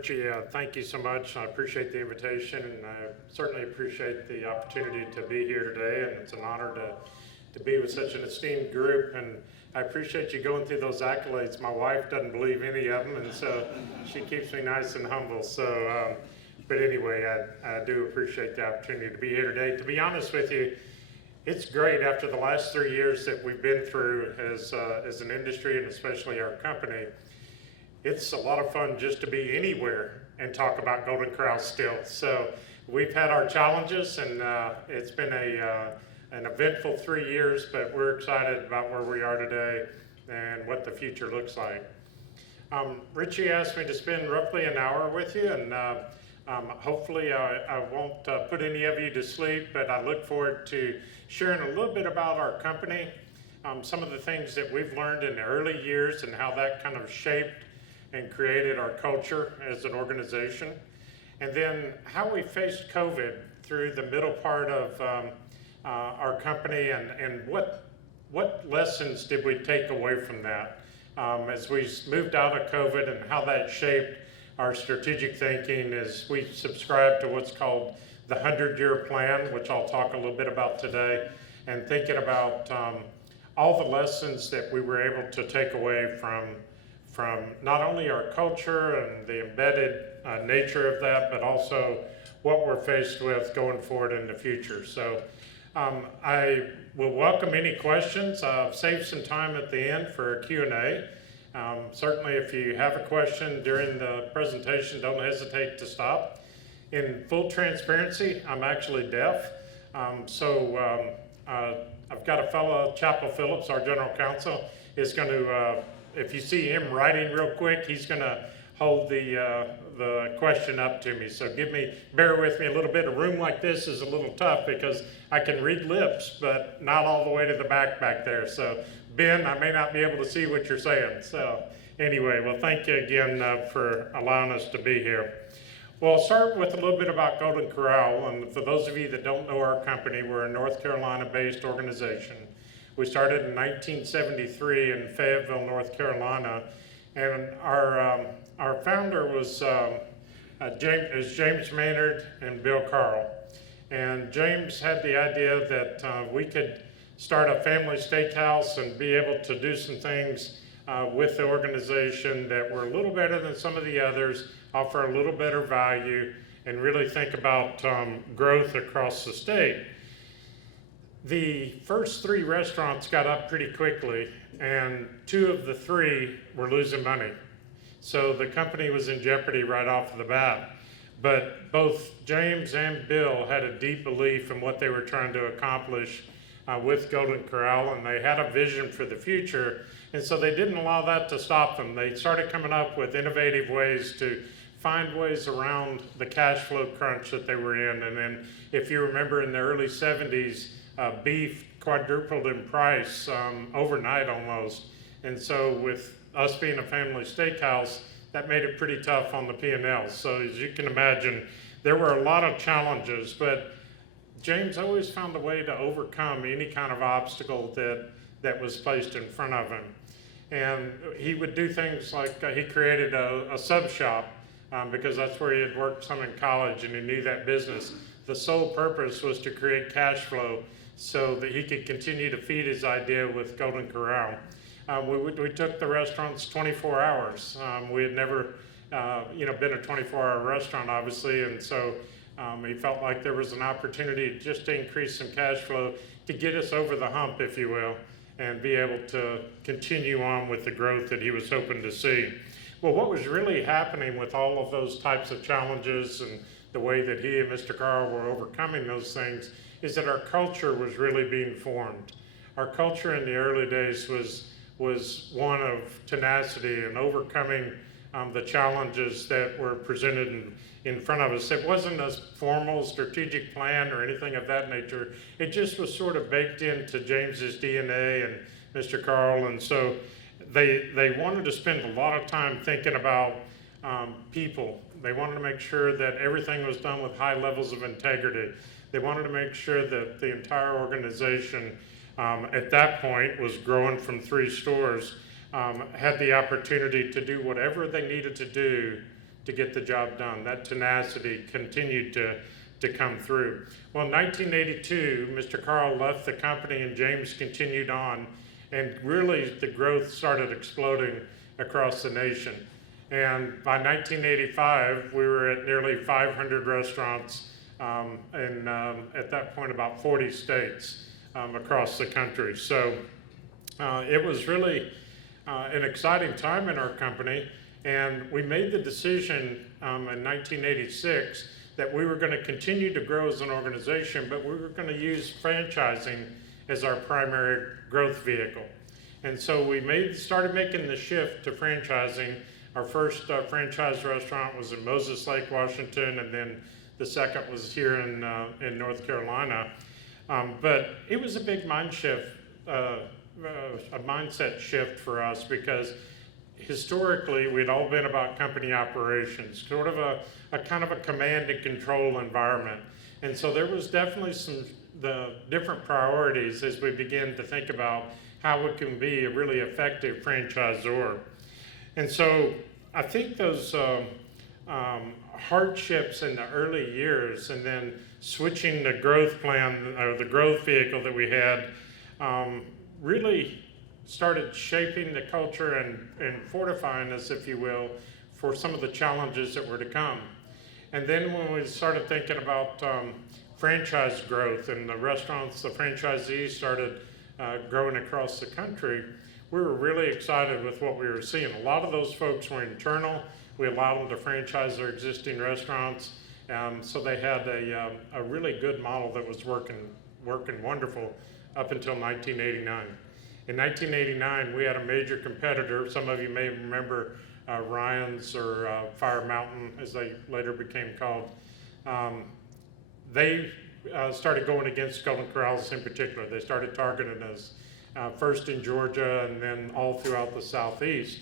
Richie, thank you so much. I appreciate the invitation, and I certainly appreciate the opportunity to be here today, and it's an honor to be with such an esteemed group, and I appreciate you going through those accolades. My wife doesn't believe any of them, and so she keeps me nice and humble. So, but anyway, I do appreciate the opportunity to be here today. To be honest with you, it's great after the last 3 years that we've been through as an industry, and especially our company. It's a lot of fun just to be anywhere and talk about Golden Corral still. So we've had our challenges, and it's been an eventful 3 years, but we're excited about where we are today and what the future looks like. Richie asked me to spend roughly an hour with you, and hopefully I won't put any of you to sleep, but I look forward to sharing a little bit about our company, some of the things that we've learned in the early years and how that kind of shaped and created our culture as an organization, and then how we faced COVID through the middle part of our company, and what lessons did we take away from that as we moved out of COVID, and how that shaped our strategic thinking as we subscribe to what's called the 100-year plan, which I'll talk a little bit about today, and thinking about all the lessons that we were able to take away from not only our culture and the embedded nature of that, but also what we're faced with going forward in the future. So I will welcome any questions. I've saved some time at the end for a Q&A. Certainly if you have a question during the presentation, don't hesitate to stop. In full transparency, I'm actually deaf. I've got a fellow, Chapel Phillips, our general counsel, is going to if you see him writing real quick, he's going to hold the question up to me. So bear with me a little bit. A room like this is a little tough because I can read lips, but not all the way to the back there. So Ben, I may not be able to see what you're saying. So anyway, well, thank you again for allowing us to be here. Well, I'll start with a little bit about Golden Corral. And for those of you that don't know our company, we're a North Carolina-based organization. We started in 1973 in Fayetteville, North Carolina, and our founder was James Maynard and Bill Carl. And James had the idea that we could start a family steakhouse and be able to do some things with the organization that were a little better than some of the others, offer a little better value, and really think about growth across the state. The first 3 restaurants got up pretty quickly, and 2 of the 3 were losing money. So the company was in jeopardy right off the bat. But both James and Bill had a deep belief in what they were trying to accomplish with Golden Corral, and they had a vision for the future. And so they didn't allow that to stop them. They started coming up with innovative ways to find ways around the cash flow crunch that they were in. And then if you remember in the early 70s, beef quadrupled in price overnight almost. And so with us being a family steakhouse, that made it pretty tough on the P&L. So as you can imagine, there were a lot of challenges, but James always found a way to overcome any kind of obstacle that was placed in front of him. And he would do things like he created a sub shop because that's where he had worked some in college and he knew that business. The sole purpose was to create cash flow so that he could continue to feed his idea with Golden Corral. We took the restaurants 24 hours. We had never, been a 24-hour restaurant, obviously, and so he felt like there was an opportunity just to increase some cash flow to get us over the hump, if you will, and be able to continue on with the growth that he was hoping to see. Well, what was really happening with all of those types of challenges and the way that he and Mr. Carl were overcoming those things is that our culture was really being formed. Our culture in the early days was one of tenacity and overcoming the challenges that were presented in front of us. It wasn't a formal strategic plan or anything of that nature. It just was sort of baked into James's DNA and Mr. Carl, and so they wanted to spend a lot of time thinking about people. They wanted to make sure that everything was done with high levels of integrity. They wanted to make sure that the entire organization at that point was growing from 3 stores, had the opportunity to do whatever they needed to do to get the job done. That tenacity continued to come through. Well, in 1982, Mr. Carl left the company and James continued on, and really the growth started exploding across the nation. And by 1985, we were at nearly 500 restaurants in, at that point, about 40 states across the country. So it was really an exciting time in our company, and we made the decision in 1986 that we were going to continue to grow as an organization, but we were going to use franchising as our primary growth vehicle. And so we started making the shift to franchising. Our first franchise restaurant was in Moses Lake, Washington, and then the second was here in North Carolina. But it was a big mind shift, a mindset shift for us, because historically we'd all been about company operations, sort of a kind of a command and control environment. And so there was definitely the different priorities as we began to think about how it can be a really effective franchisor. And so I think those hardships in the early years, and then switching the growth plan, or the growth vehicle that we had, really started shaping the culture and fortifying us, if you will, for some of the challenges that were to come. And then when we started thinking about franchise growth and the restaurants, the franchisees started growing across the country, we were really excited with what we were seeing. A lot of those folks were internal. We allowed them to franchise their existing restaurants, so they had a really good model that was working wonderful up until 1989. In 1989, we had a major competitor. Some of you may remember Ryan's, or Fire Mountain, as they later became called. They started going against Golden Corrals in particular. They started targeting us first in Georgia and then all throughout the Southeast.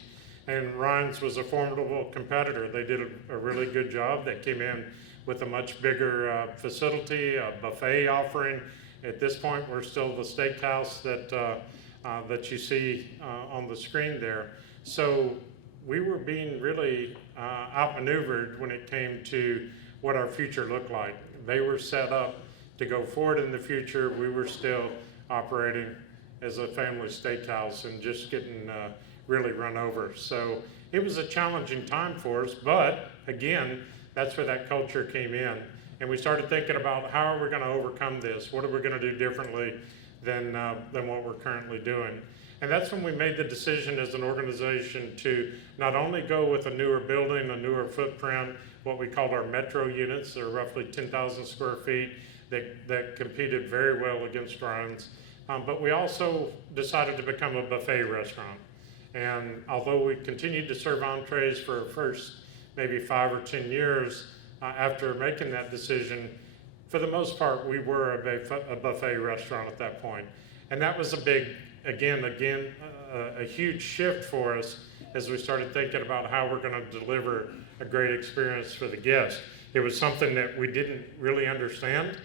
And Ryan's was a formidable competitor. They did a really good job. They came in with a much bigger facility, a buffet offering. At this point, we're still the steakhouse that you see on the screen there. So we were being really outmaneuvered when it came to what our future looked like. They were set up to go forward in the future. We were still operating as a family steakhouse and just getting really run over. So it was a challenging time for us, but again, that's where that culture came in. And we started thinking about, how are we going to overcome this? What are we going to do differently than what we're currently doing? And that's when we made the decision as an organization to not only go with a newer building, a newer footprint, what we called our metro units. They're roughly 10,000 square feet that competed very well against Ryan's. But we also decided to become a buffet restaurant. And although we continued to serve entrees for the first maybe 5 or 10 years after making that decision, for the most part, we were a buffet restaurant at that point. And that was a big, a huge shift for us as we started thinking about how we're going to deliver a great experience for the guests. It was something that we didn't really understand,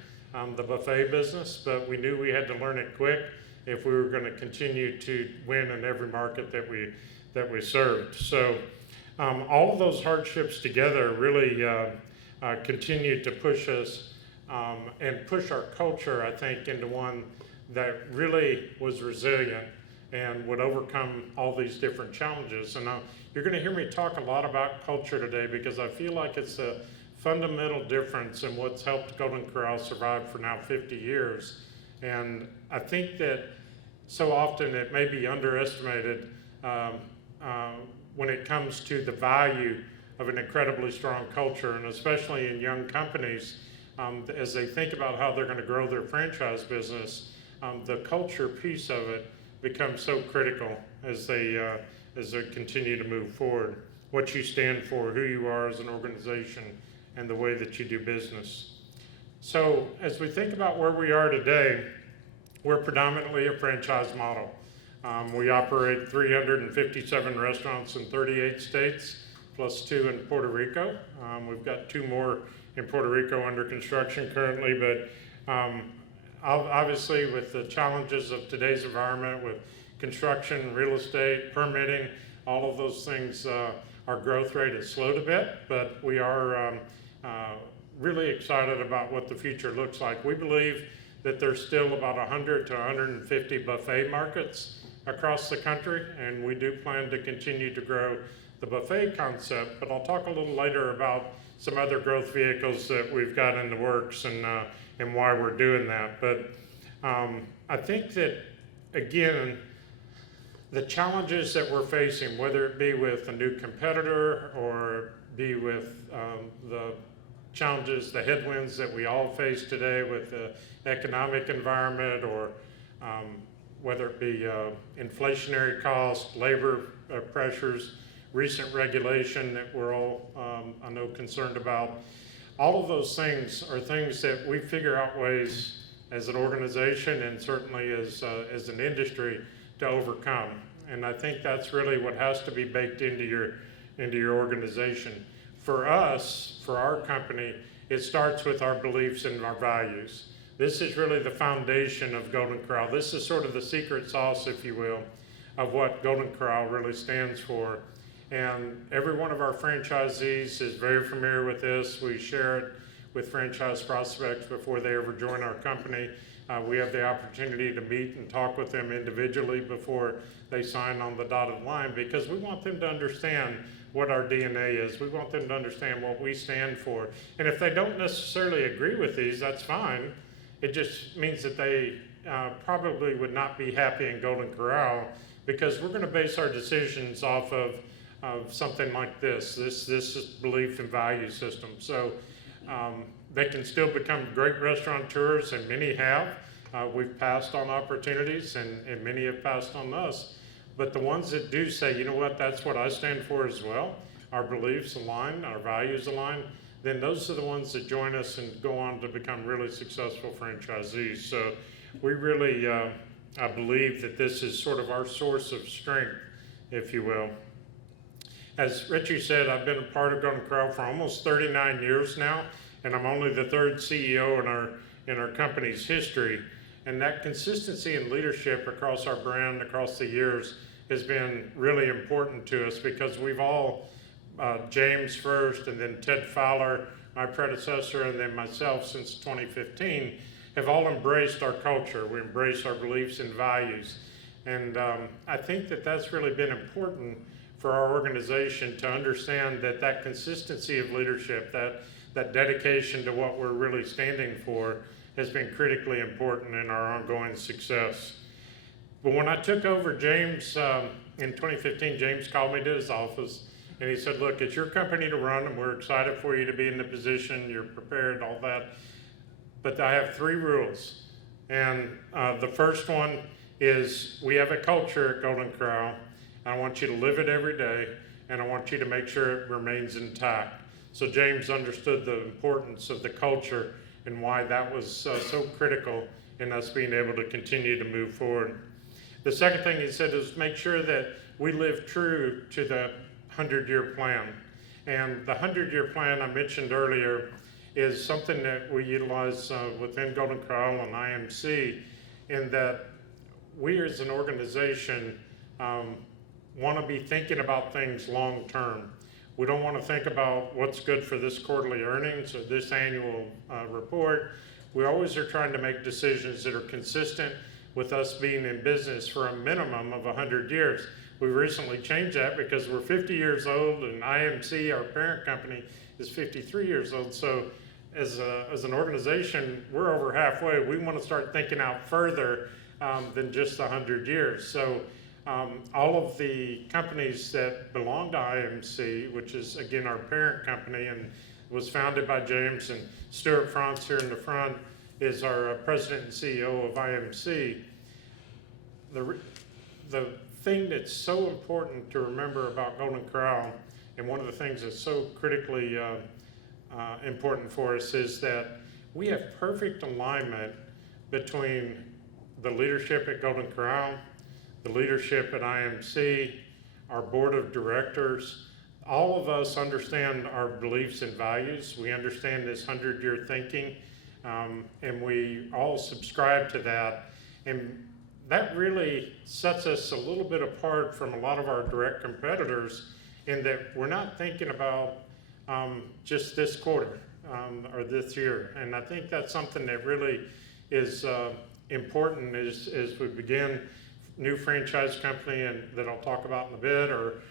the buffet business, but we knew we had to learn it quick if we were going to continue to win in every market that we served. So all of those hardships together really continued to push us and push our culture, I think, into one that really was resilient and would overcome all these different challenges. And you're going to hear me talk a lot about culture today, because I feel like it's a fundamental difference in what's helped Golden Corral survive for now 50 years. And I think that so often it may be underestimated when it comes to the value of an incredibly strong culture, and especially in young companies, as they think about how they're going to grow their franchise business, the culture piece of it becomes so critical as they continue to move forward. What you stand for, who you are as an organization, and the way that you do business. So as we think about where we are today, we're predominantly a franchise model. We operate 357 restaurants in 38 states, plus 2 in Puerto Rico. We've got 2 more in Puerto Rico under construction currently, but obviously with the challenges of today's environment, with construction, real estate, permitting, all of those things, our growth rate has slowed a bit, but we are really excited about what the future looks like. We believe that there's still about 100 to 150 buffet markets across the country, and we do plan to continue to grow the buffet concept, but I'll talk a little later about some other growth vehicles that we've got in the works and why we're doing that. But I think that, again, the challenges that we're facing, whether it be with a new competitor or be with the challenges, the headwinds that we all face today with the economic environment, or whether it be inflationary costs, labor pressures, recent regulation that we're all, I know, concerned about. All of those things are things that we figure out ways as an organization and certainly as an industry to overcome. And I think that's really what has to be baked into your organization. For us, for our company, it starts with our beliefs and our values. This is really the foundation of Golden Corral. This is sort of the secret sauce, if you will, of what Golden Corral really stands for. And every one of our franchisees is very familiar with this. We share it with franchise prospects before they ever join our company. We have the opportunity to meet and talk with them individually before they sign on the dotted line, because we want them to understand what our DNA is. We want them to understand what we stand for. And if they don't necessarily agree with these, that's fine. It just means that they probably would not be happy in Golden Corral, because we're going to base our decisions off of something like this is belief and value system. So they can still become great restaurateurs, and many have. We've passed on opportunities, and many have passed on us. But the ones that do say, you know what, that's what I stand for as well, our beliefs align, our values align, then those are the ones that join us and go on to become really successful franchisees. So we really I believe that this is sort of our source of strength, if you will. As Richie said, I've been a part of Golden Corral for almost 39 years now, and I'm only the third CEO in our company's history. And that consistency in leadership across our brand, across the years, has been really important to us, because we've all, James first, and then Ted Fowler, my predecessor, and then myself since 2015, have all embraced our culture. We embrace our beliefs and values. And I think that that's really been important for our organization to understand that consistency of leadership, that dedication to what we're really standing for, has been critically important in our ongoing success. But when I took over James in 2015, James called me to his office and he said, look, it's your company to run, and we're excited for you to be in the position, you're prepared, all that. But I have 3 rules. And the first one is, we have a culture at Golden Corral. I want you to live it every day, and I want you to make sure it remains intact. So James understood the importance of the culture and why that was so critical in us being able to continue to move forward. The second thing he said is, make sure that we live true to the 100-year plan. And the 100-year plan I mentioned earlier is something that we utilize within Golden Corral and IMC, in that we as an organization want to be thinking about things long term. We don't want to think about what's good for this quarterly earnings or this annual report. We always are trying to make decisions that are consistent with us being in business for a minimum of 100 years. We recently changed that because we're 50 years old, and IMC, our parent company, is 53 years old. So as an organization, we're over halfway. We want to start thinking out further than just 100 years. So all of the companies that belong to IMC, which is again our parent company and was founded by James, and Stuart Franz here in the front is our president and CEO of IMC. The thing that's so important to remember about Golden Corral, and one of the things that's so critically important for us, is that we have perfect alignment between the leadership at Golden Corral, the leadership at IMC, our board of directors. All of us understand our beliefs and values. We understand this 100-year thinking, and we all subscribe to that. And that really sets us a little bit apart from a lot of our direct competitors, in that we're not thinking about just this quarter or this year. And I think that's something that really is important as we begin new franchise company, and that I'll talk about in a bit, or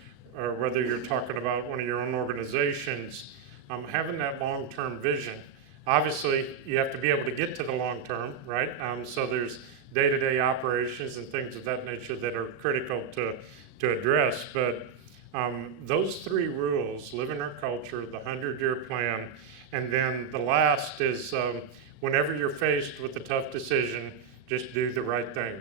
whether you're talking about one of your own organizations, having that long-term vision. Obviously, you have to be able to get to the long term, right? So there's day-to-day operations and things of that nature that are critical to address. But those three rules: live in our culture, the 100-year plan, and then the last is whenever you're faced with a tough decision, just do the right thing.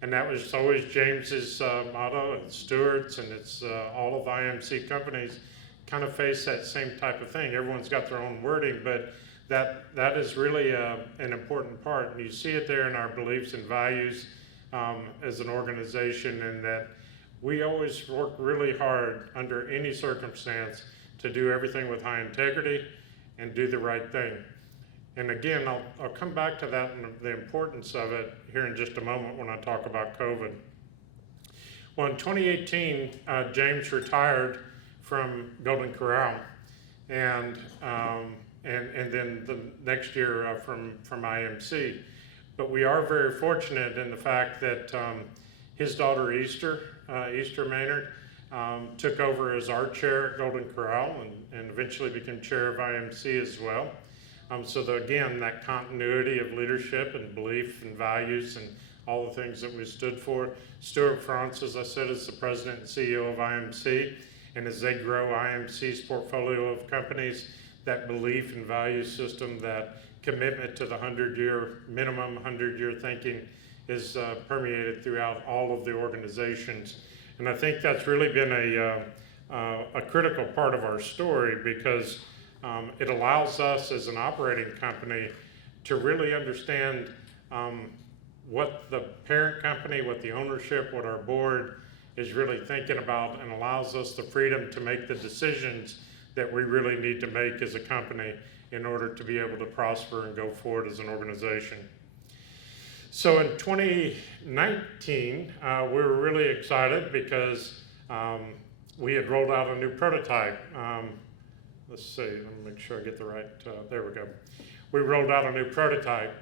And that was always James's motto, and Stewart's, and it's all of IMC companies kind of face that same type of thing. Everyone's got their own wording, but that is really an important part. And you see it there in our beliefs and values as an organization, and that we always work really hard under any circumstance to do everything with high integrity and do the right thing. And again, I'll come back to that and the importance of it here in just a moment when I talk about COVID. Well, in 2018, James retired from Golden Corral, and then the next year from IMC. But we are very fortunate in the fact that his daughter Easter Maynard, took over as our chair at Golden Corral, and eventually became chair of IMC as well. So again, that continuity of leadership and belief and values and all the things that we stood for. Stuart Franz, as I said, is the president and CEO of IMC, and as they grow IMC's portfolio of companies, that belief and value system, that commitment to the 100-year minimum, 100-year thinking is permeated throughout all of the organizations. And I think that's really been a critical part of our story, because it allows us as an operating company to really understand what the parent company, what the ownership, what our board is really thinking about, and allows us the freedom to make the decisions that we really need to make as a company in order to be able to prosper and go forward as an organization. So in 2019, we were really excited because we had rolled out a new prototype. Let's see, let me make sure I get the right, there we go. We rolled out a new prototype,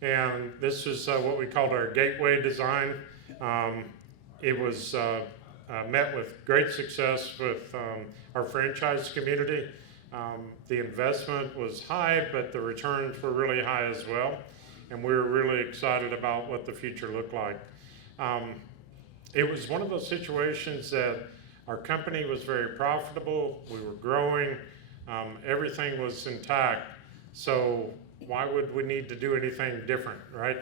and this is what we called our gateway design. It was met with great success with our franchise community. The investment was high, but the returns were really high as well, and we were really excited about what the future looked like. It was one of those situations that our company was very profitable, we were growing, everything was intact, so why would we need to do anything different, right?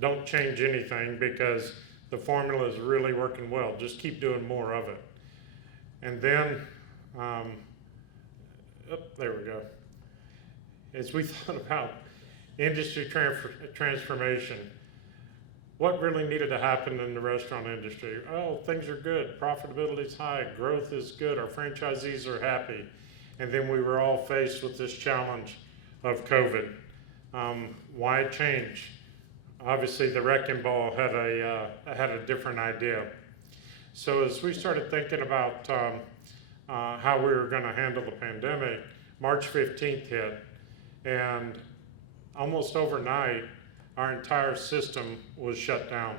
Don't change anything, because the formula is really working well. Just keep doing more of it. And then, there we go. As we thought about industry transformation, what really needed to happen in the restaurant industry? Oh, things are good, profitability is high, growth is good, our franchisees are happy. And then we were all faced with this challenge of COVID. Why change? Obviously, the wrecking ball had a different idea. So as we started thinking about how we were going to handle the pandemic, March 15th hit, and almost overnight, our entire system was shut down,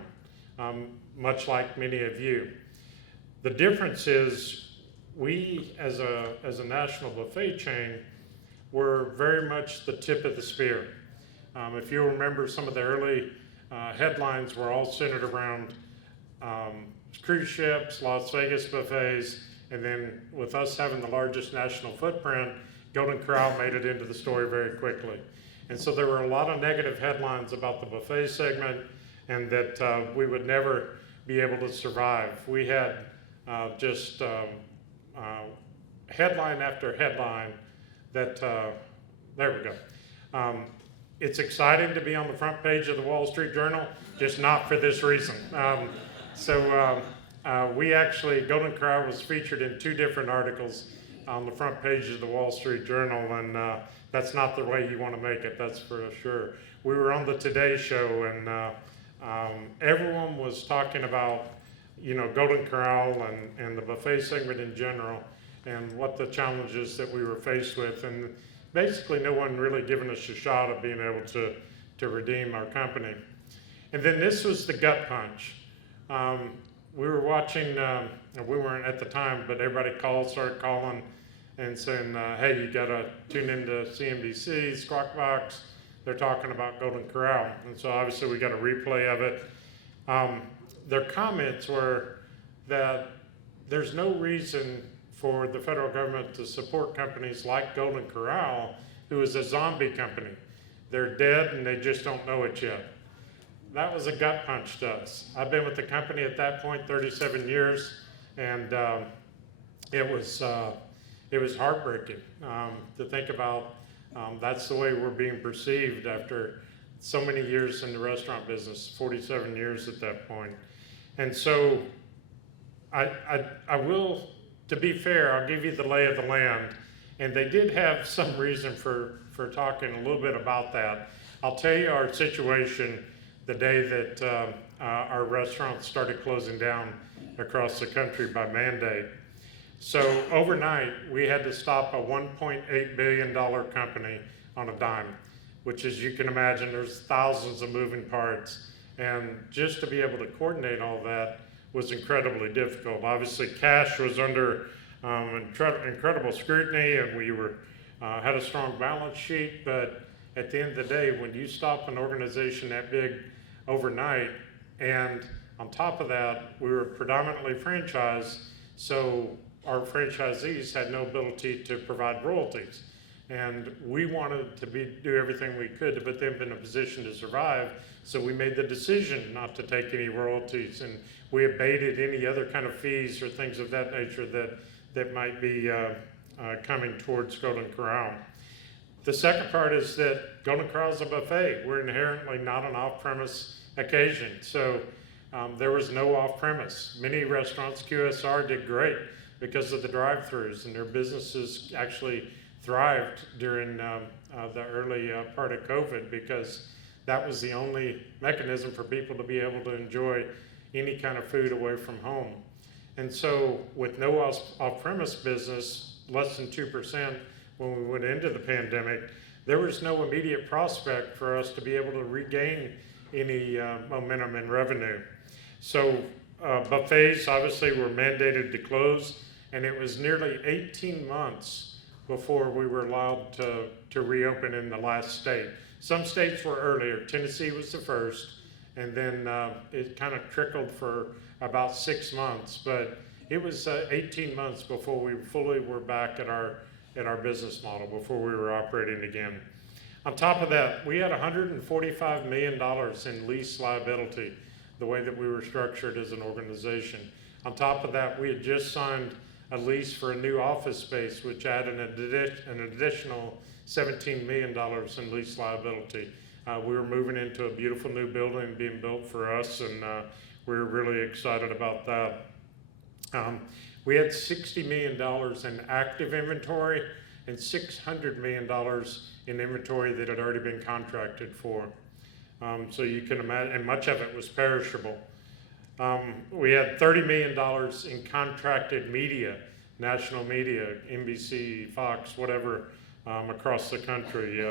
much like many of you. The difference is we, as a national buffet chain, were very much the tip of the spear. If you remember, some of the early headlines were all centered around cruise ships, Las Vegas buffets, and then with us having the largest national footprint, Golden Corral made it into the story very quickly. And so there were a lot of negative headlines about the buffet segment, and that we would never be able to survive. We had just headline after headline that, there we go. It's exciting to be on the front page of the Wall Street Journal, just not for this reason. We actually, Golden Corral was featured in 2 different articles on the front page of the Wall Street Journal, and that's not the way you want to make it, that's for sure. We were on the Today Show, and everyone was talking about Golden Corral and the buffet segment in general, and what the challenges that we were faced with, and basically no one really giving us a shot of being able to redeem our company. And then this was the gut punch. We were watching, we weren't at the time, but everybody started calling and saying, hey, you gotta tune into CNBC, Squawk Box, they're talking about Golden Corral. And so obviously we got a replay of it. Their comments were that there's no reason for the federal government to support companies like Golden Corral, who is a zombie company. They're dead and they just don't know it yet. That was a gut punch to us. I've been with the company at that point 37 years, and it was heartbreaking to think about. That's the way we're being perceived after so many years in the restaurant business, 47 years at that point. And so I will, to be fair, I'll give you the lay of the land. And they did have some reason for talking a little bit about that. I'll tell you our situation the day that our restaurants started closing down across the country by mandate. So overnight, we had to stop a $1.8 billion company on a dime, which, as you can imagine, there's thousands of moving parts. And just to be able to coordinate all that was incredibly difficult. Obviously, cash was under incredible scrutiny, and we had a strong balance sheet. But at the end of the day, when you stop an organization that big overnight, and on top of that, we were predominantly franchised, so our franchisees had no ability to provide royalties. And we wanted to do everything we could to put them in a position to survive. So we made the decision not to take any royalties, and we abated any other kind of fees or things of that nature that might be coming towards Golden Corral. The second part is that Golden Corral is a buffet. We're inherently not an off-premise occasion. So there was no off-premise. Many restaurants, QSR, did great because of the drive-thrus, and their businesses actually thrived during the early part of COVID, because that was the only mechanism for people to be able to enjoy any kind of food away from home. And so with no off-premise business, less than 2% when we went into the pandemic, there was no immediate prospect for us to be able to regain any momentum in revenue. So buffets obviously were mandated to close, and it was nearly 18 months before we were allowed to reopen in the last state. Some states were earlier. Tennessee was the first, and then it kind of trickled for about 6 months, but it was 18 months before we fully were back at our business model, before we were operating again. On top of that, we had $145 million in lease liability, the way that we were structured as an organization. On top of that, we had just signed a lease for a new office space, which added an additional $17 million in lease liability. We were moving into a beautiful new building being built for us, and we were really excited about that. We had $60 million in active inventory and $600 million in inventory that had already been contracted for. So you can imagine, and much of it was perishable. We had $30 million in contracted media, national media, NBC, Fox, whatever, across the country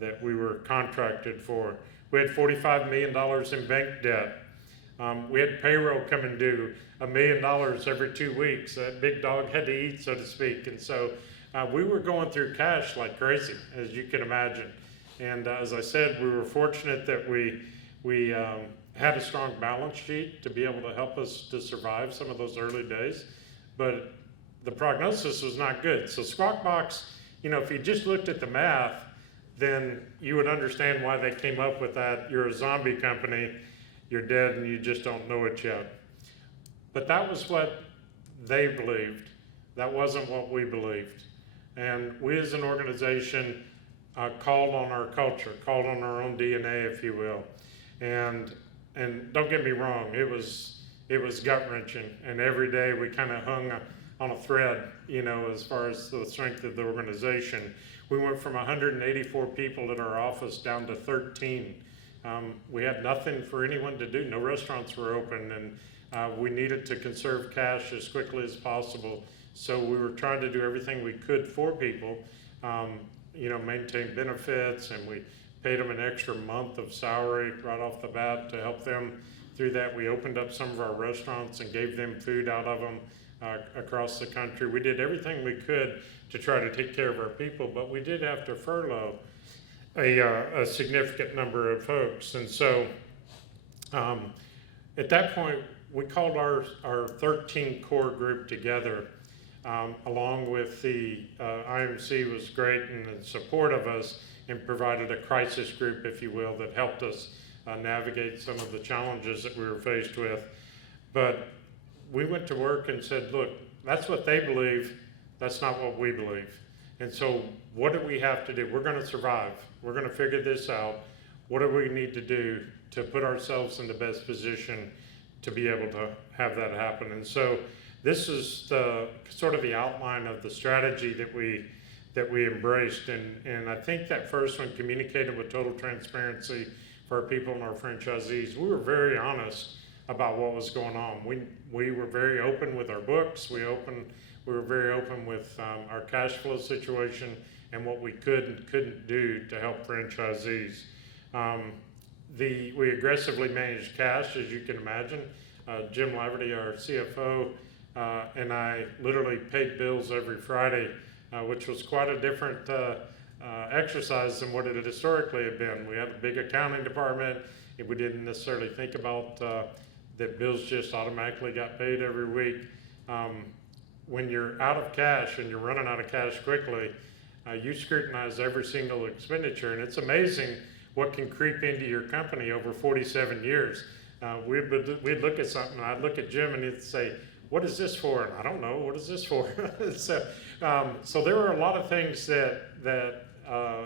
that we were contracted for. We had $45 million in bank debt. We had payroll coming due, $1 million every 2 weeks. That big dog had to eat, so to speak. And so we were going through cash like crazy, as you can imagine. And as I said, we were fortunate that we had a strong balance sheet to be able to help us to survive some of those early days. But the prognosis was not good. So Squawk Box, if you just looked at the math, then you would understand why they came up with that. You're a zombie company, you're dead, and you just don't know it yet. But that was what they believed. That wasn't what we believed. And we as an organization called on our culture, called on our own DNA, if you will. And don't get me wrong, it was gut-wrenching. And every day we kind of hung on a thread, as far as the strength of the organization. We went from 184 people in our office down to 13. We had nothing for anyone to do. No restaurants were open, and We needed to conserve cash as quickly as possible, so we were trying to do everything we could for people, maintain benefits, and we paid them an extra month of salary right off the bat to help them through that. We opened up some of our restaurants and gave them food out of them across the country. We did everything we could to try to take care of our people, but we did have to furlough a significant number of folks. And so at that point, we called our 13 core group together, along with the IMC was great in support of us and provided a crisis group, if you will, that helped us navigate some of the challenges that we were faced with. But we went to work and said, look, that's what they believe, that's not what we believe. And so what do we have to do? We're gonna survive. We're gonna figure this out. What do we need to do to put ourselves in the best position to be able to have that happen? And so this is the sort of the outline of the strategy that we embraced. And I think that first one, communicated with total transparency for our people and our franchisees. We were very honest about what was going on. We were very open with our books. We were very open with our cash flow situation and what we could and couldn't do to help franchisees. We aggressively managed cash, as you can imagine. Jim Laverty, our CFO, and I literally paid bills every Friday, which was quite a different exercise than what it had historically had been. We had a big accounting department, and we didn't necessarily think about that bills just automatically got paid every week. When you're out of cash and you're running out of cash quickly, you scrutinize every single expenditure, and it's amazing what can creep into your company over 47 years. We'd look at something, and I'd look at Jim and he'd say, what is this for? And I don't know, what is this for? So there were a lot of things that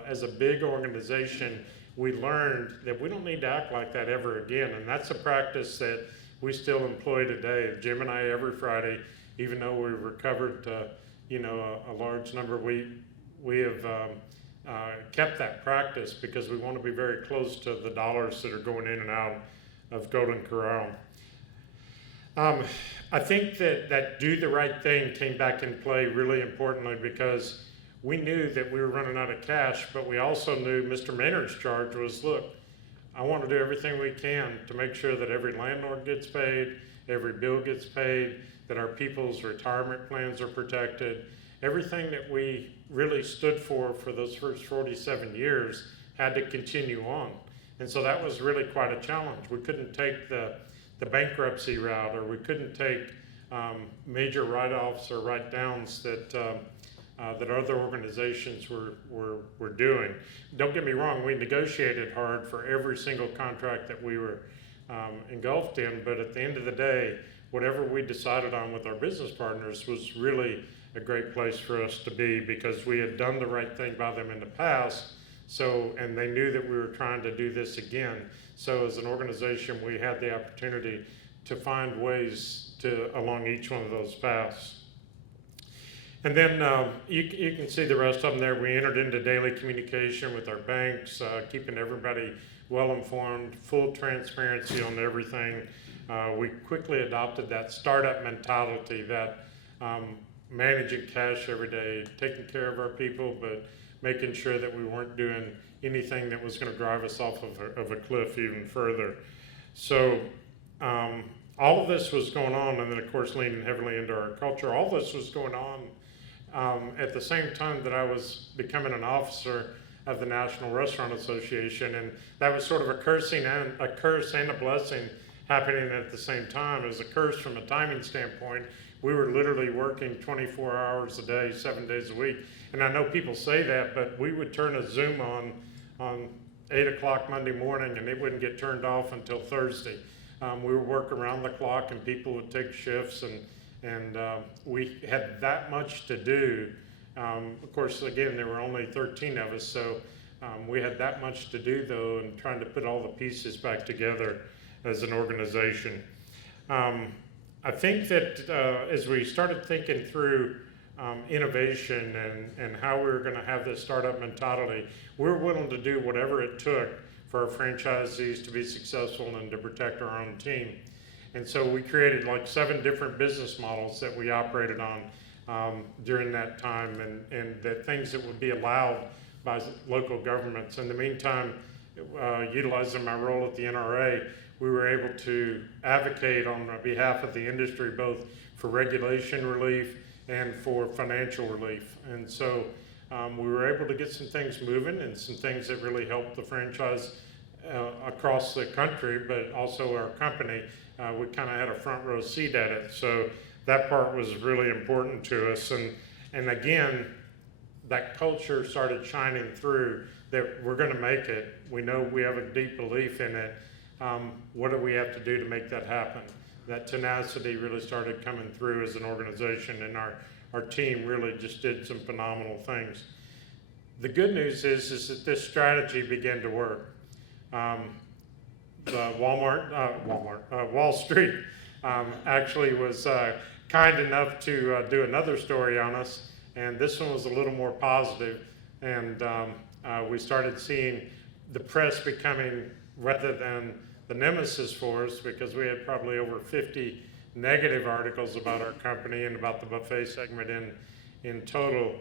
as a big organization, we learned that we don't need to act like that ever again. And that's a practice that we still employ today. Jim and I, every Friday, even though we recovered a large number, we have kept that practice because we want to be very close to the dollars that are going in and out of Golden Corral. I think that do the right thing came back in play really importantly because we knew that we were running out of cash, but we also knew Mr. Maynard's charge was, look, I want to do everything we can to make sure that every landlord gets paid, every bill gets paid, that our people's retirement plans are protected. Everything that we really stood for those first 47 years had to continue on. And so that was really quite a challenge. We couldn't take the bankruptcy route, or we couldn't take major write-offs or write-downs that other organizations were doing. Don't get me wrong, we negotiated hard for every single contract that we were engulfed in, but at the end of the day, whatever we decided on with our business partners was really a great place for us to be because we had done the right thing by them in the past. So, and they knew that we were trying to do this again. So as an organization, we had the opportunity to find ways along each one of those paths. And then you can see the rest of them there. We entered into daily communication with our banks, keeping everybody well informed, full transparency on everything. We quickly adopted that startup mentality, that managing cash every day, taking care of our people, but making sure that we weren't doing anything that was going to drive us off of a cliff even further. So all of this was going on, and then of course leaning heavily into our culture. All this was going on at the same time that I was becoming an officer of the National Restaurant Association, and that was sort of a curse and a blessing happening at the same time. It was a curse from a timing standpoint. We were literally working 24 hours a day, 7 days a week. And I know people say that, but we would turn a Zoom on 8 o'clock Monday morning, and it wouldn't get turned off until Thursday. We would work around the clock, and people would take shifts, and we had that much to do. Of course, again, there were only 13 of us, so we had that much to do, though, and trying to put all the pieces back together as an organization. I think that as we started thinking through innovation and how we were going to have this startup mentality, we were willing to do whatever it took for our franchisees to be successful and to protect our own team. And so we created like 7 different business models that we operated on during that time, and the things that would be allowed by local governments. In the meantime, utilizing my role at the NRA, we were able to advocate on behalf of the industry, both for regulation relief and for financial relief. And so we were able to get some things moving and some things that really helped the franchise across the country, but also our company. We kind of had a front row seat at it. So that part was really important to us. And again, that culture started shining through that we're going to make it. We know we have a deep belief in it. What do we have to do to make that happen? That tenacity really started coming through as an organization, and our team really just did some phenomenal things. The good news is that this strategy began to work. Wall Street actually was kind enough to do another story on us, and this one was a little more positive, and we started seeing the press becoming, rather than the nemesis for us, because we had probably over 50 negative articles about our company and about the buffet segment in total.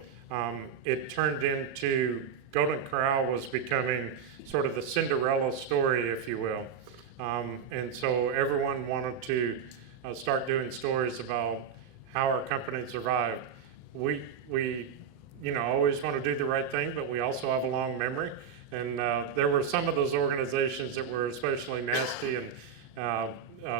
It turned into Golden Corral was becoming sort of the Cinderella story, if you will. And so everyone wanted to start doing stories about how our company survived. We always want to do the right thing, but we also have a long memory. And there were some of those organizations that were especially nasty, and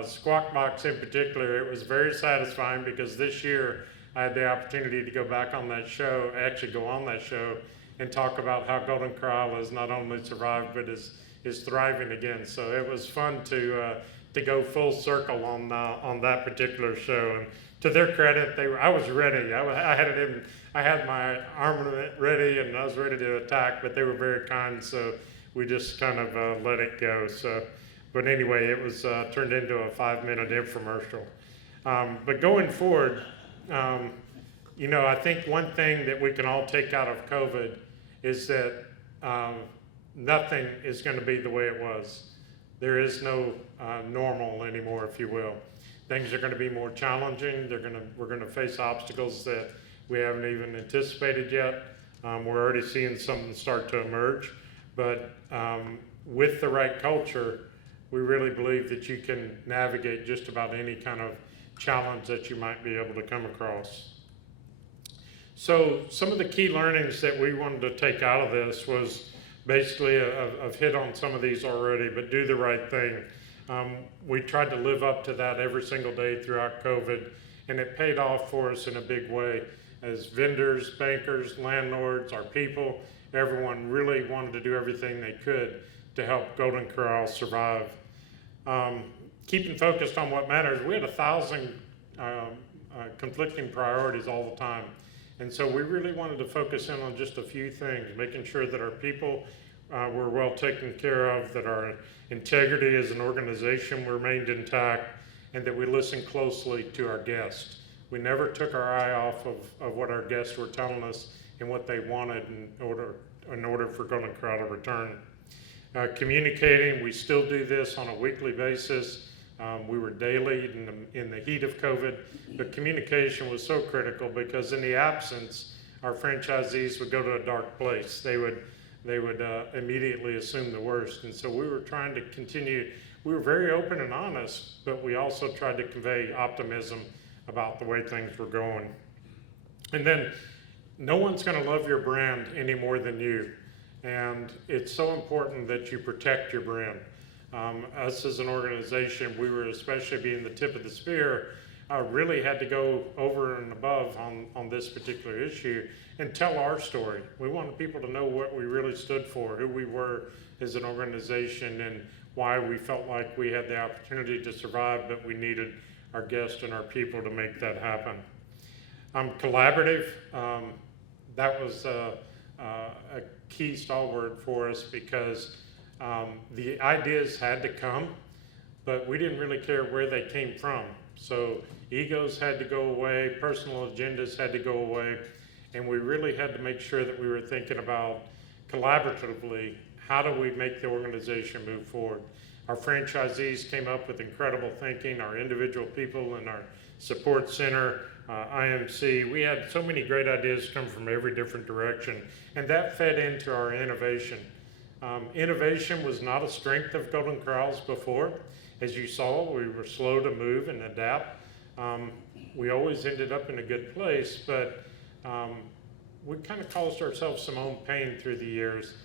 Squawk Box in particular. It was very satisfying because this year I had the opportunity to go back on that show, actually go on that show, and talk about how Golden Corral has not only survived but is thriving again. So it was fun to go full circle on that particular show. And to their credit, I was ready. I had my armament ready and I was ready to attack, but they were very kind, so we just kind of let it go. So, but anyway, it was turned into a 5-minute infomercial. But going forward, I think one thing that we can all take out of COVID is that nothing is going to be the way it was. There is no normal anymore, if you will. Things are going to be more challenging. We're going to face obstacles that we haven't even anticipated yet. We're already seeing something start to emerge, but with the right culture, we really believe that you can navigate just about any kind of challenge that you might be able to come across. So some of the key learnings that we wanted to take out of this was basically, I've hit on some of these already, but do the right thing. We tried to live up to that every single day throughout COVID, and it paid off for us in a big way. As vendors, bankers, landlords, our people, everyone really wanted to do everything they could to help Golden Corral survive. Keeping focused on what matters, we had 1,000 conflicting priorities all the time. And so we really wanted to focus in on just a few things, making sure that our people were well taken care of, that our integrity as an organization remained intact, and that we listened closely to our guests. We never took our eye off of what our guests were telling us and what they wanted in order for Golden Corral to return. Communicating, we still do this on a weekly basis. We were daily in the heat of COVID, but communication was so critical because in the absence, our franchisees would go to a dark place. They would immediately assume the worst. And so we were trying to continue. We were very open and honest, but we also tried to convey optimism about the way things were going. And then no one's going to love your brand any more than you. And it's so important that you protect your brand. Us as an organization, we were, especially being the tip of the spear, really had to go over and above on this particular issue and tell our story. We wanted people to know what we really stood for, who we were as an organization, and why we felt like we had the opportunity to survive, but we needed our guests and our people to make that happen. Collaborative, that was a key stalwart for us because the ideas had to come, but we didn't really care where they came from. So egos had to go away, personal agendas had to go away, and we really had to make sure that we were thinking about collaboratively, how do we make the organization move forward? Our franchisees came up with incredible thinking, our individual people in our support center, IMC. We had so many great ideas come from every different direction, and that fed into our innovation. Innovation was not a strength of Golden Corral's before. As you saw, we were slow to move and adapt. We always ended up in a good place, but we kind of caused ourselves some own pain through the years,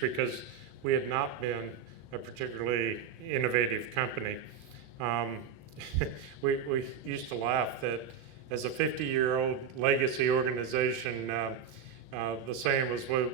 because we had not been a particularly innovative company. We used to laugh that as a 50-year-old legacy organization, the saying was, well,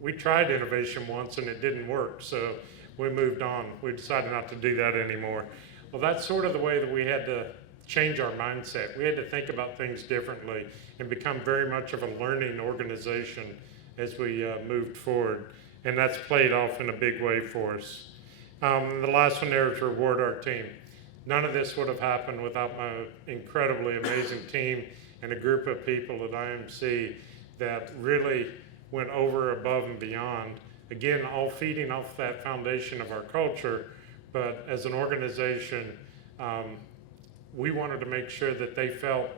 we tried innovation once and it didn't work, so we moved on. We decided not to do that anymore. Well, that's sort of the way that we had to change our mindset. We had to think about things differently and become very much of a learning organization as we moved forward. And that's played off in a big way for us. The last one there is reward our team. None of this would have happened without my incredibly amazing team and a group of people at IMC that really went over, above, and beyond. Again, all feeding off that foundation of our culture, but as an organization, we wanted to make sure that they felt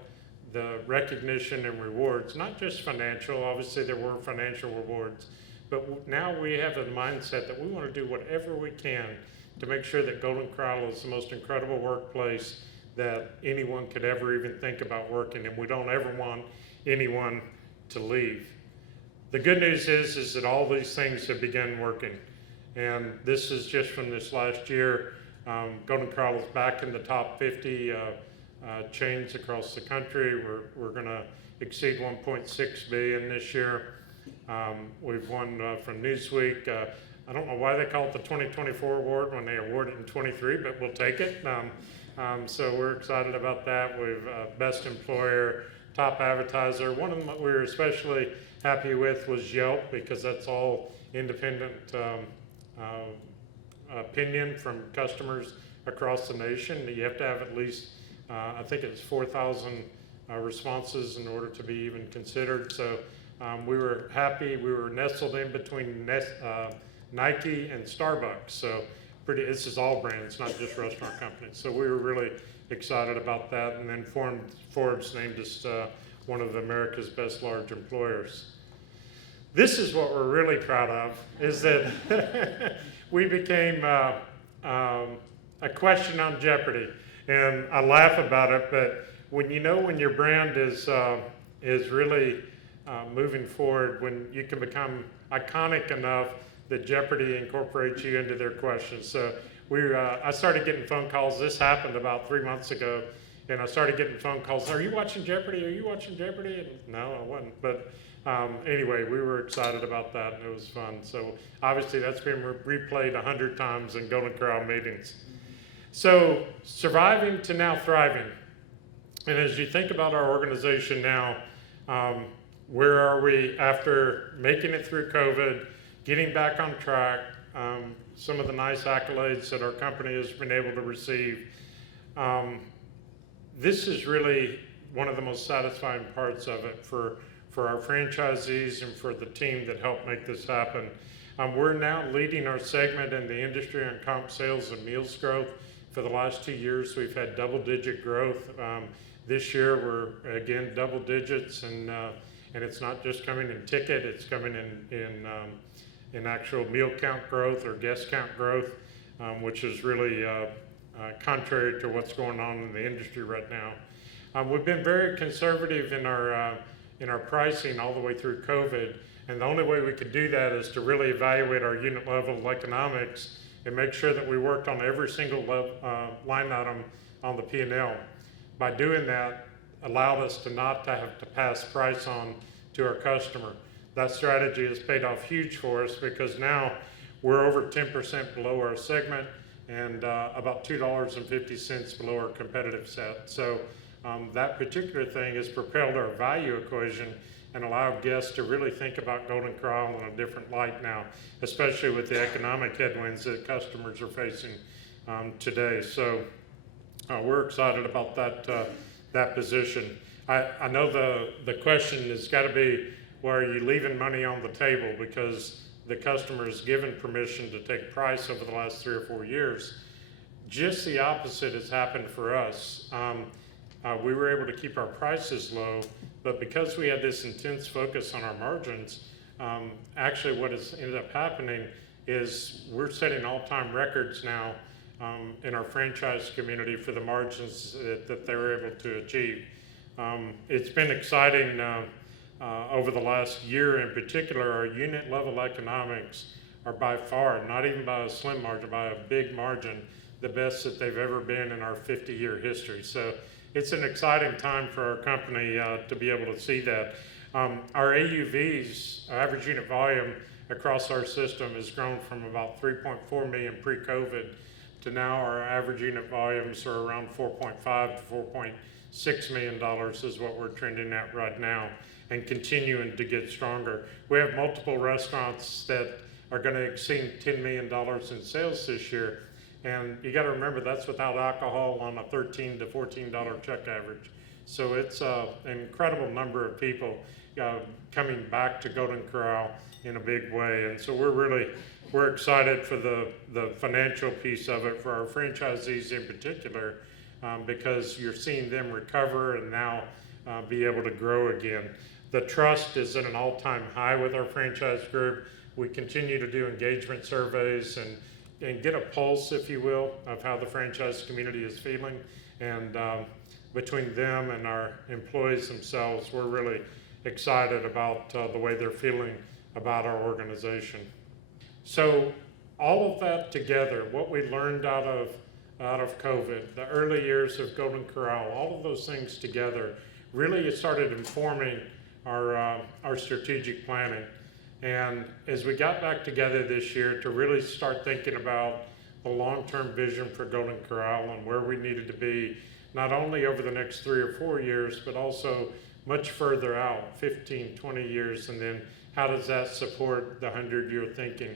the recognition and rewards, not just financial, obviously there were financial rewards, but now we have a mindset that we want to do whatever we can to make sure that Golden Corral is the most incredible workplace that anyone could ever even think about working, and we don't ever want anyone to leave. The good news is that all these things have begun working, and this is just from this last year. Golden Corral is back in the top 50 chains across the country. We're going to exceed 1.6 billion this year. We've won from Newsweek. I don't know why they call it the 2024 award when they award it in 23, but we'll take it. So we're excited about that. We've best employer, top advertiser. One of them that we were especially happy with was Yelp, because that's all independent opinion from customers across the nation. You have to have at least, I think it's 4,000 responses in order to be even considered. So we were happy. We were nestled in between Nike and Starbucks. So this is all brands, not just restaurant companies. So we were really excited about that. And then Forbes named us one of America's best large employers. This is what we're really proud of, is that we became a question on Jeopardy. And I laugh about it, but when your brand is really moving forward, when you can become iconic enough that Jeopardy incorporates you into their questions. So I started getting phone calls. This happened about 3 months ago, and I started getting phone calls. Are you watching Jeopardy? Are you watching Jeopardy? And no, I wasn't. But anyway, we were excited about that, and it was fun. So obviously that's been replayed 100 times in Golden Corral meetings. So surviving to now thriving. And as you think about our organization now, where are we after making it through COVID, getting back on track, some of the nice accolades that our company has been able to receive. This is really one of the most satisfying parts of it for our franchisees and for the team that helped make this happen. We're now leading our segment in the industry on comp sales and meals growth. For the last 2 years, we've had double-digit growth. This year, we're again double digits, and it's not just coming in ticket; it's coming in actual meal count growth or guest count growth, which is really contrary to what's going on in the industry right now. We've been very conservative in our pricing all the way through COVID, and the only way we could do that is to really evaluate our unit level economics and make sure that we worked on every single line item on the P&L. By doing that, allowed us to not to have to pass price on to our customer. That strategy has paid off huge for us, because now we're over 10% below our segment and about $2.50 below our competitive set. So that particular thing has propelled our value equation and allowed guests to really think about Golden Corral in a different light now, especially with the economic headwinds that customers are facing today. So we're excited about that position. I know the question has got to be, well, are you leaving money on the table? Because the customer is given permission to take price over the last 3 or 4 years. Just the opposite has happened for us. We were able to keep our prices low, but because we had this intense focus on our margins, actually what has ended up happening is we're setting all-time records now in our franchise community for the margins that they were able to achieve. It's been exciting over the last year in particular. Our unit level economics are by far, not even by a slim margin, by a big margin, the best that they've ever been in our 50-year history. So it's an exciting time for our company to be able to see that. Our AUVs, average unit volume across our system, has grown from about 3.4 million pre-COVID to now our average unit volumes are around $4.5 to $4.6 million is what we're trending at right now, and continuing to get stronger. We have multiple restaurants that are going to exceed $10 million in sales this year. And you got to remember, that's without alcohol on a $13 to $14 check average. So it's an incredible number of people coming back to Golden Corral in a big way. And so we're excited for the financial piece of it for our franchisees in particular, because you're seeing them recover and now be able to grow again. The trust is at an all-time high with our franchise group. We continue to do engagement surveys and get a pulse, if you will, of how the franchise community is feeling. And between them and our employees themselves, we're really excited about the way they're feeling about our organization. So all of that together, what we learned out of COVID, the early years of Golden Corral, all of those things together, really it started informing our strategic planning. And as we got back together this year to really start thinking about the long-term vision for Golden Corral and where we needed to be, not only over the next 3 or 4 years, but also much further out, 15, 20 years, and then how does that support the 100-year thinking?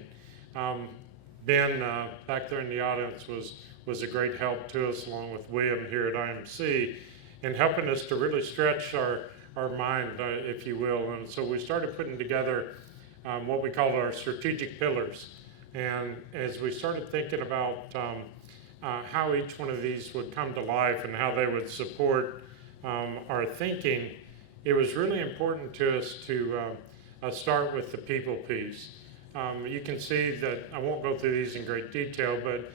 Ben, back there in the audience, was a great help to us, along with William here at IMC, in helping us to really stretch our mind, if you will. And so we started putting together what we called our strategic pillars. And as we started thinking about how each one of these would come to life and how they would support our thinking, it was really important to us to start with the people piece. You can see that, I won't go through these in great detail, but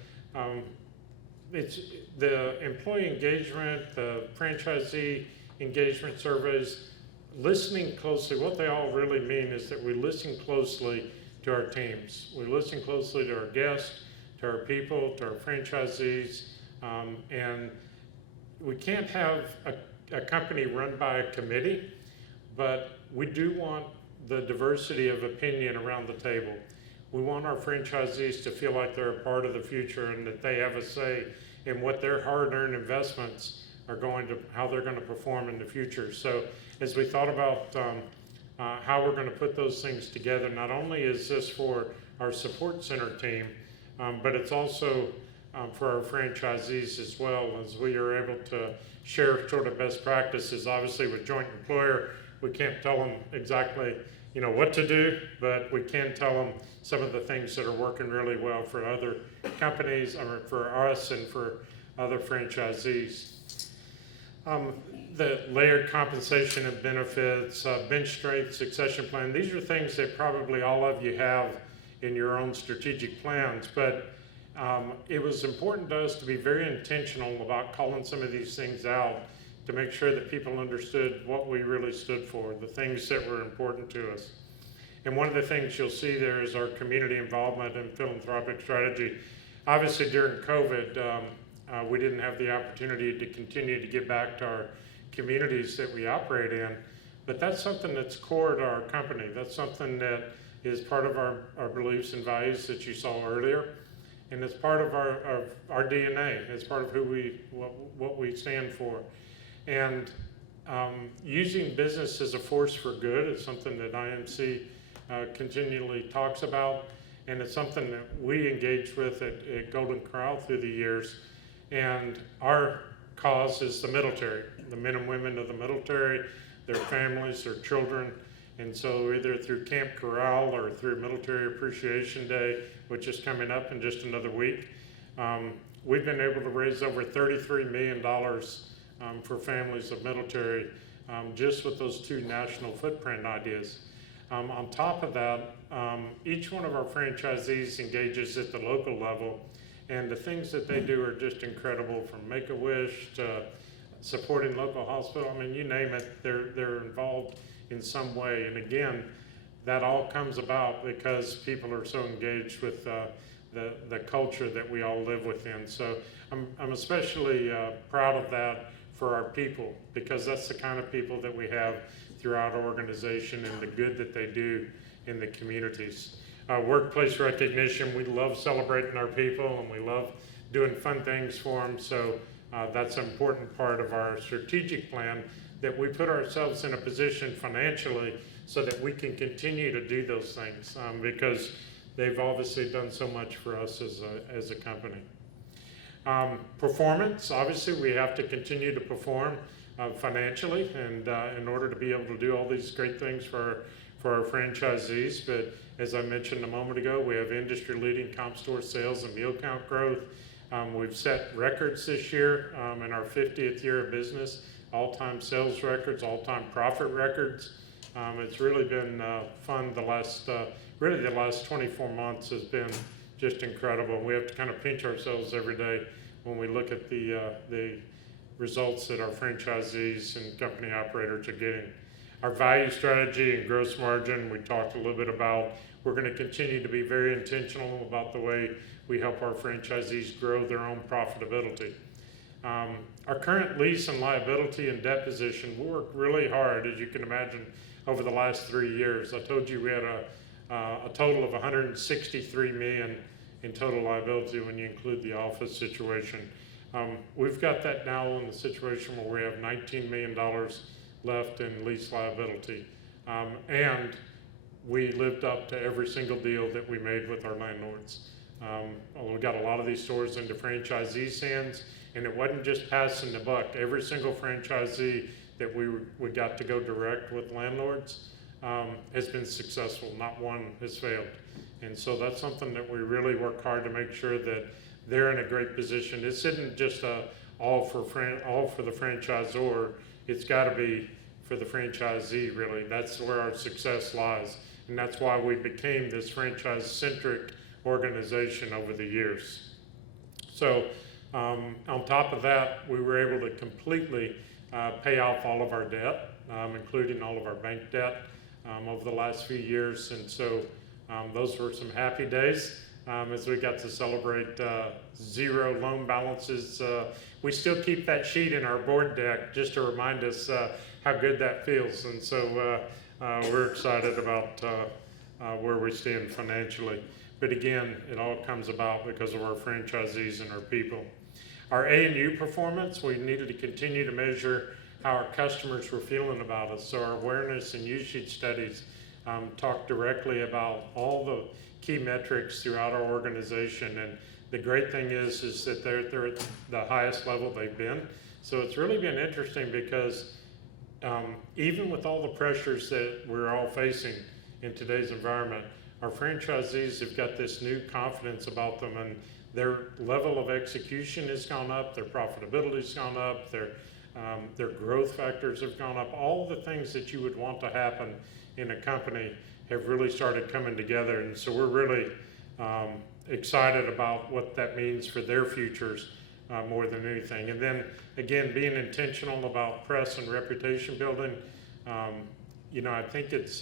it's the employee engagement, the franchisee engagement surveys, listening closely. What they all really mean is that we listen closely to our teams. We listen closely to our guests, to our people, to our franchisees, and we can't have a company run by a committee, but we do want the diversity of opinion around the table. We want our franchisees to feel like they're a part of the future and that they have a say in what their hard-earned investments are how they're going to perform in the future. So as we thought about how we're going to put those things together, not only is this for our support center team, but it's also for our franchisees as well, as we are able to share sort of best practices. Obviously with joint employer, we can't tell them exactly what to do, but we can tell them some of the things that are working really well for other companies, or for us and for other franchisees. The layered compensation and benefits, bench strength, succession plan, these are things that probably all of you have in your own strategic plans, but it was important to us to be very intentional about calling some of these things out to make sure that people understood what we really stood for, the things that were important to us. And one of the things you'll see there is our community involvement and philanthropic strategy. Obviously during COVID, we didn't have the opportunity to continue to give back to our communities that we operate in, but that's something that's core to our company. That's something that is part of our beliefs and values that you saw earlier, and it's part of our DNA. It's part of what we stand for. And using business as a force for good is something that IMC continually talks about, and it's something that we engage with at Golden Corral through the years. And our cause is the military, the men and women of the military, their families, their children, And so either through Camp Corral or through Military Appreciation Day, which is coming up in just another week, we've been able to raise over $33 million for families of military just with those two national footprint ideas. On top of that, each one of our franchisees engages at the local level, and the things that they do are just incredible, from Make-A-Wish to supporting local hospital. I mean, you name it, they're involved in some way. And again, that all comes about because people are so engaged with the culture that we all live within. So I'm especially proud of that for our people, because that's the kind of people that we have throughout our organization and the good that they do in the communities. Workplace recognition, we love celebrating our people and we love doing fun things for them. So that's an important part of our strategic plan, that we put ourselves in a position financially so that we can continue to do those things, because they've obviously done so much for us as a company. Performance, obviously we have to continue to perform financially, and in order to be able to do all these great things for our franchisees. But as I mentioned a moment ago, we have industry-leading comp store sales and meal count growth. We've set records this year in our 50th year of business, all-time sales records, all-time profit records. It's really been fun. The last 24 months has been just incredible. We have to kind of pinch ourselves every day when we look at the results that our franchisees and company operators are getting. Our value strategy and gross margin, we talked a little bit about. We're going to continue to be very intentional about the way we help our franchisees grow their own profitability. Our current lease and liability and debt position, we worked really hard, as you can imagine, over the last 3 years. I told you we had a total of $163 million in total liability when you include the office situation. We've got that now in the situation where we have $19 million left in lease liability. And we lived up to every single deal that we made with our landlords. We got a lot of these stores into franchisees' hands, and it wasn't just passing the buck. Every single franchisee that we got to go direct with landlords has been successful. Not one has failed. And so that's something that we really work hard to make sure that they're in a great position. This isn't just all for the franchisor. It's got to be for the franchisee, really. That's where our success lies. And that's why we became this franchise-centric organization over the years. So on top of that, we were able to completely pay off all of our debt, including all of our bank debt over the last few years. And so those were some happy days as we got to celebrate 0 loan balances. We still keep that sheet in our board deck just to remind us how good that feels. And so we're excited about where we stand financially. But again, it all comes about because of our franchisees and our people. Our A&U performance, we needed to continue to measure how our customers were feeling about us. So our awareness and usage studies talk directly about all the key metrics throughout our organization. And the great thing is that they're at the highest level they've been. So it's really been interesting because even with all the pressures that we're all facing in today's environment, our franchisees have got this new confidence about them, and their level of execution has gone up, their profitability's gone up, their growth factors have gone up. All the things that you would want to happen in a company have really started coming together, and so we're really excited about what that means for their futures more than anything. And then again, being intentional about press and reputation building. I think it's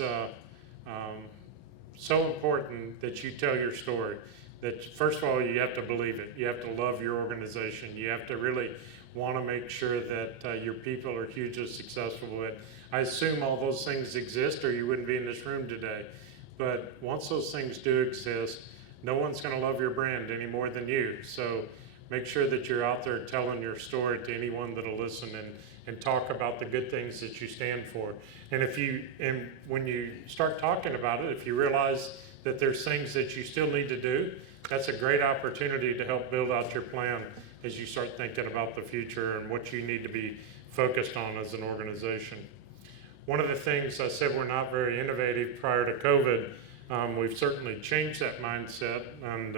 so important that you tell your story. That first of all, you have to believe it. You have to love your organization. You have to really want to make sure that your people are hugely successful with it. I assume all those things exist or you wouldn't be in this room today. But once those things do exist, no one's going to love your brand any more than you. So make sure that you're out there telling your story to anyone that'll listen, and talk about the good things that you stand for. And when you start talking about it, if you realize that there's things that you still need to do, that's a great opportunity to help build out your plan as you start thinking about the future and what you need to be focused on as an organization. one of the things I said, we're not very innovative prior to COVID. We've certainly changed that mindset and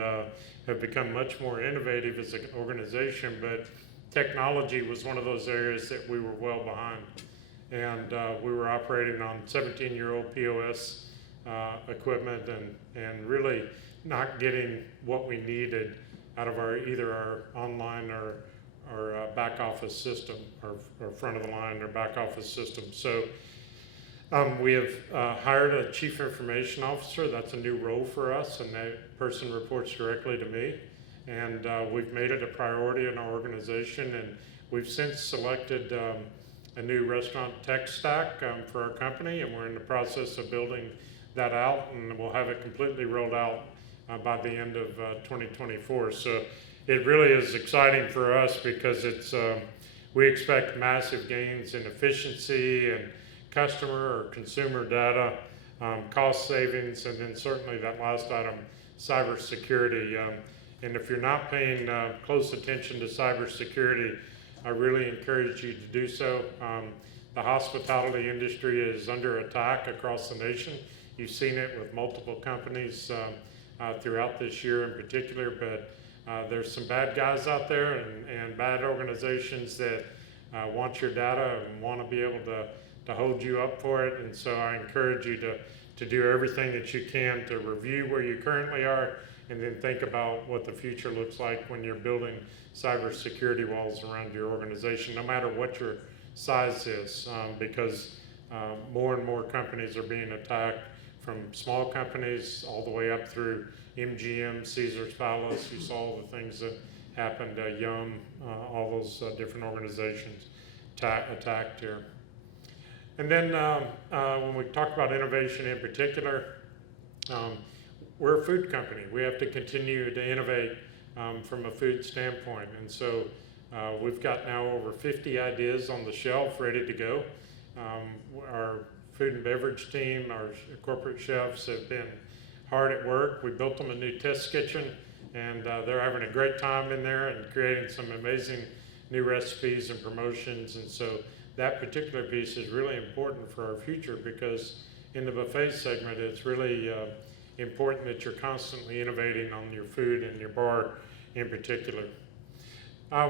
have become much more innovative as an organization, but technology was one of those areas that we were well behind. And we were operating on 17-year-old POS equipment and really not getting what we needed out of either our online or back office system, or front of the line or back office system. So we have hired a chief information officer. That's a new role for us, and that person reports directly to me. And we've made it a priority in our organization, and we've since selected a new restaurant tech stack for our company, and we're in the process of building that out, and we'll have it completely rolled out by the end of 2024. So it really is exciting for us because we expect massive gains in efficiency and customer or consumer data, cost savings, and then certainly that last item, cybersecurity. And if you're not paying close attention to cybersecurity, I really encourage you to do so. The hospitality industry is under attack across the nation. You've seen it with multiple companies throughout this year in particular, but there's some bad guys out there and bad organizations that want your data and want to be able to hold you up for it. And so I encourage you to do everything that you can to review where you currently are, and then think about what the future looks like when you're building cybersecurity walls around your organization, no matter what your size is, because more and more companies are being attacked, from small companies all the way up through MGM, Caesar's Palace. You saw all the things that happened, Yum, all those different organizations attacked here. And then when we talk about innovation in particular, we're a food company. We have to continue to innovate from a food standpoint. And so we've got now over 50 ideas on the shelf ready to go. Our food and beverage team, our corporate chefs have been hard at work. We built them a new test kitchen, and they're having a great time in there and creating some amazing new recipes and promotions. And so that particular piece is really important for our future, because in the buffet segment, it's really important that you're constantly innovating on your food and your bar in particular.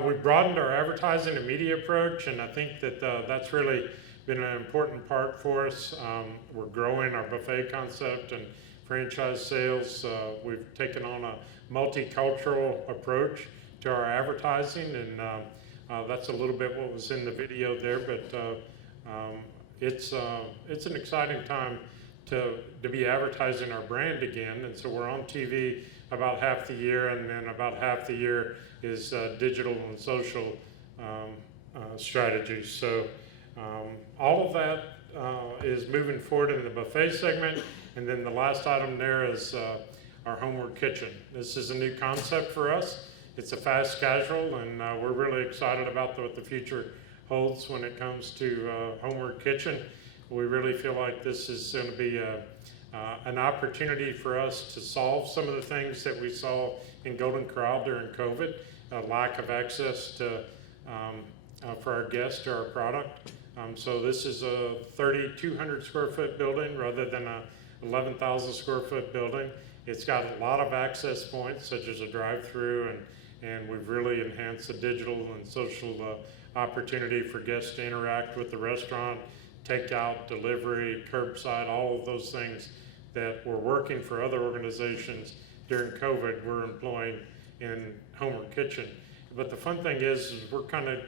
We've broadened our advertising and media approach, and I think that that's really been an important part for us. We're growing our buffet concept and franchise sales. We've taken on a multicultural approach to our advertising, and that's a little bit what was in the video there, but it's an exciting time to be advertising our brand again. And so we're on TV about half the year, and then about half the year is digital and social strategies. So all of that is moving forward in the buffet segment. And then the last item there is our homeward kitchen. This is a new concept for us. It's a fast casual, and we're really excited about what the future holds when it comes to homeward kitchen. We really feel like this is going to be an opportunity for us to solve some of the things that we saw in Golden Corral during COVID, a lack of access to for our guests to our product. So this is a 3,200 square foot building rather than a 11,000 square foot building. It's got a lot of access points, such as a drive-through, and we've really enhanced the digital and social opportunity for guests to interact with the restaurant, takeout, delivery, curbside, all of those things that were working for other organizations during COVID, we're employing in homeward kitchen. But the fun thing is we're kind of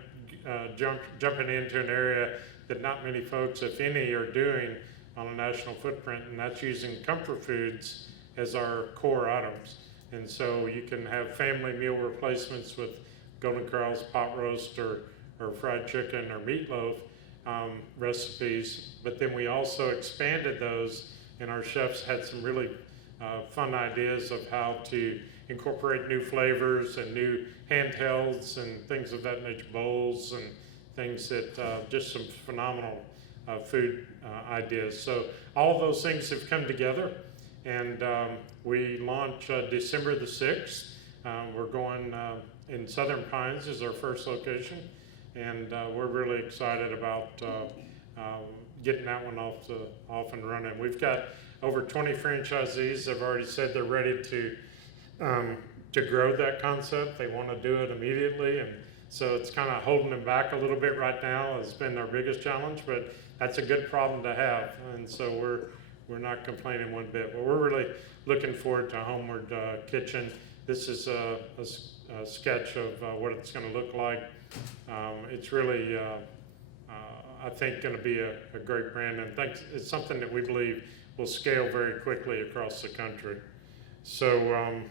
jumping into an area that not many folks, if any, are doing on a national footprint, and that's using comfort foods as our core items. And so you can have family meal replacements with Golden Corral's pot roast or fried chicken or meatloaf recipes, but then we also expanded those, and our chefs had some really fun ideas of how to incorporate new flavors and new handhelds and things of that nature, bowls and things that just some phenomenal food ideas. So all of those things have come together, and we launch December the 6th. We're going in Southern Pines is our first location, and we're really excited about getting that one off and running. We've got over 20 franchisees that have already said they're ready to grow that concept. They want to do it immediately, and so it's kind of holding them back a little bit right now. Has been our biggest challenge, but that's a good problem to have, and so we're not complaining one bit. But we're really looking forward to Homeward Kitchen. This is a sketch of what it's going to look like. It's really, I think, going to be a great brand, and it's something that we believe will scale very quickly across the country. So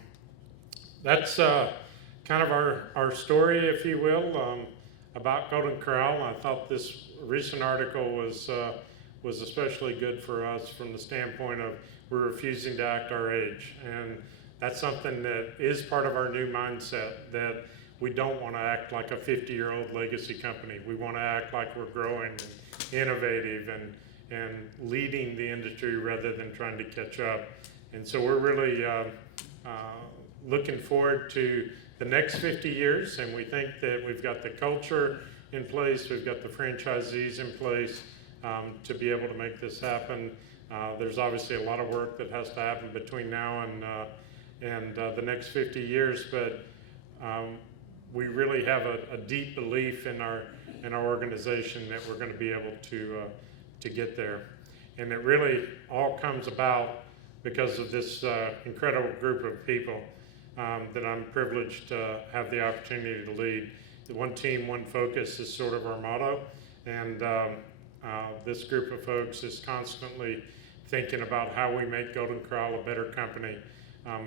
that's kind of our story, if you will, about Golden Corral. I thought this recent article was especially good for us from the standpoint of we're refusing to act our age, and that's something that is part of our new mindset, that we don't want to act like a 50-year-old legacy company. We want to act like we're growing and innovative and leading the industry rather than trying to catch up. And so we're really looking forward to the next 50 years, and we think that we've got the culture in place, we've got the franchisees in place to be able to make this happen. There's obviously a lot of work that has to happen between now and the next 50 years, but we really have a deep belief in our organization that we're going to be able to get there. And it really all comes about because of this incredible group of people that I'm privileged to have the opportunity to lead. The one team, one focus is sort of our motto, and this group of folks is constantly thinking about how we make Golden Corral a better company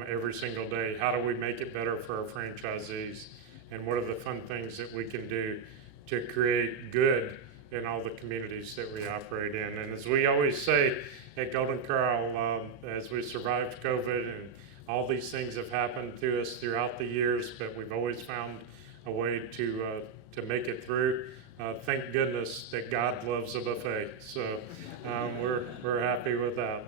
every single day. How do we make it better for our franchisees? And what are the fun things that we can do to create good in all the communities that we operate in? And as we always say at Golden Corral, as we survived COVID, and all these things have happened to us throughout the years, but we've always found a way to make it through. Thank goodness that God loves a buffet. So we're happy with that.